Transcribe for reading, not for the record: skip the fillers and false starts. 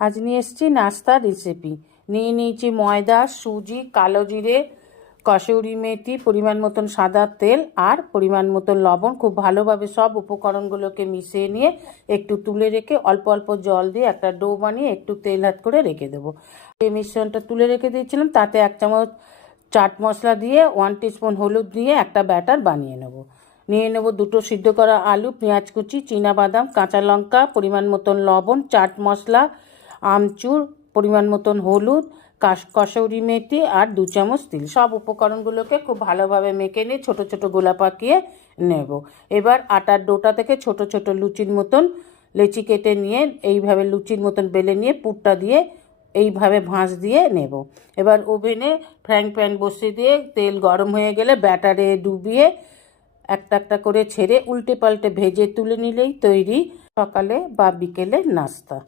আজ নিয়ে এসেছি নাস্তার রেসিপি। নিয়ে নিয়েছি ময়দা, সুজি, কালো জিরে, কসুরি মেথি, পরিমাণ মতন সাদা তেল আর পরিমাণ মতন লবণ। খুব ভালোভাবে সব উপকরণগুলোকে মিশিয়ে নিয়ে একটু তুলে রেখে অল্প অল্প জল দিয়ে একটা ডো বানিয়ে একটু তেল হাত করে রেখে দেবো। এই মিশ্রণটা তুলে রেখে দিয়েছিলাম, তাতে 1 চামচ চাট মশলা দিয়ে 1 টিস্পুন হলুদ দিয়ে একটা ব্যাটার বানিয়ে নেব। নিয়ে নেব 2টো সিদ্ধ করা আলু, পেঁয়াজ কুচি, চীনাবাদাম, কাঁচা লঙ্কা, পরিমাণ মতন লবণ, চাট মশলা, আমচুর, পরিমাণ মতন হলুদ, কসুরি মেথি আর 2 চামচ তিল। সব উপকরণগুলোকে খুব ভালোভাবে মেখে নিয়ে ছোটো ছোটো গোলা পাকিয়ে নেব। এবার আটার ডোটা থেকে ছোট ছোট লুচির মতন লেচি কেটে নিয়ে এইভাবে লুচির মতন বেলে নিয়ে পুরটা দিয়ে এইভাবে ভাঁজ দিয়ে নেব। এবার ওভেনে ফ্রাইং প্যান বসিয়ে দিয়ে তেল গরম হয়ে গেলে ব্যাটারে ডুবিয়ে একটা একটা করে ছেড়ে উল্টে পাল্টে ভেজে তুলে নিলেই তৈরি সকালে বা বিকেলের নাস্তা।